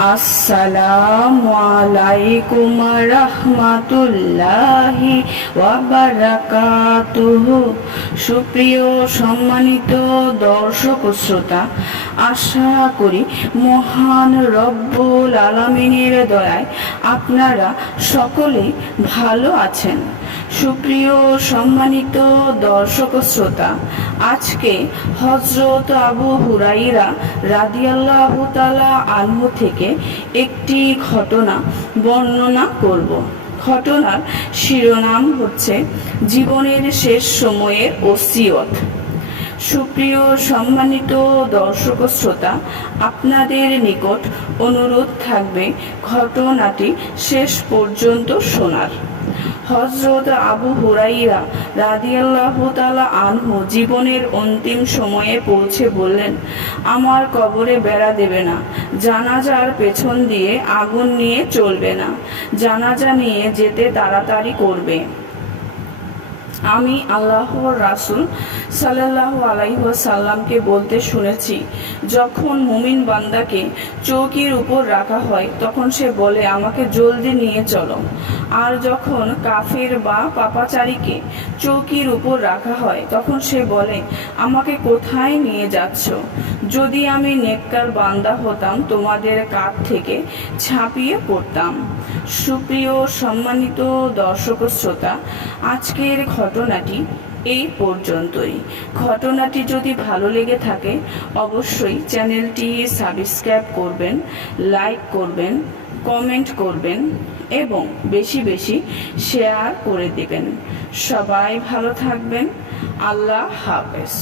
আসসালামু আলাইকুম রাহমাতুল্লাহি ওয়া বারাকাতুহু। সুপ্রিয় সম্মানিত দর্শক ও শ্রোতা, আশা করি মহান রব্বুল আলামিনের দয়ায় আপনারা সকলেই ভালো আছেন। সুপ্রিয় সম্মানিত দর্শক ও শ্রোতা, আজকে হযরত আবু হুরাইরা রাদিয়াল্লাহু তাআলা আনহু থেকে একটি ঘটনা বর্ণনা করব। ঘটনার শিরোনাম হচ্ছে জীবনের শেষ সময়ের ওসিয়ত। সুপ্রিয় সম্মানিত দর্শক ও শ্রোতা, আপনাদের নিকট অনুরোধ থাকবে ঘটনাটি শেষ পর্যন্ত শোনার। হযরত আবু হুরাইরা রাদিয়াল্লাহু তাআলা আনহু জীবনের অন্তিম সময়ে পৌঁছে বললেন, আমার কবরে বেড়া দেবে না, জানাজার পেছন দিয়ে আগুন নিয়ে চলবে না, জানাজা নিয়ে যেতে তাড়াতাড়ি করবে। আমি আল্লাহর রাসূল সাল্লাল্লাহু আলাইহি ওয়াসাল্লামকে বলতে শুনেছি, যখন মুমিন বান্দাকে চৌকির উপর রাখা হয় তখন সে বলে, আমাকে জলদি নিয়ে চলো। আর যখন কাফের বা পাপাচারীকে চৌকির উপর রাখা হয় তখন সে বলে, আমাকে কোথায় নিয়ে যাচ্ছ? যদি আমি নেককার বান্দা হতাম তোমাদের কাঁধ থেকে ঝাঁপিয়ে পড়তাম। সুপ্রিয় সম্মানিত দর্শক ও শ্রোতা, আজকের ঘটনাটি এই পর্যন্তই। ঘটনাটি যদি ভালো লেগে থাকে অবশ্যই চ্যানেলটি সাবস্ক্রাইব করবেন, লাইক করবেন, কমেন্ট করবেন এবং বেশি বেশি শেয়ার করে দেবেন। সবাই ভালো থাকবেন। আল্লাহ হাফেজ।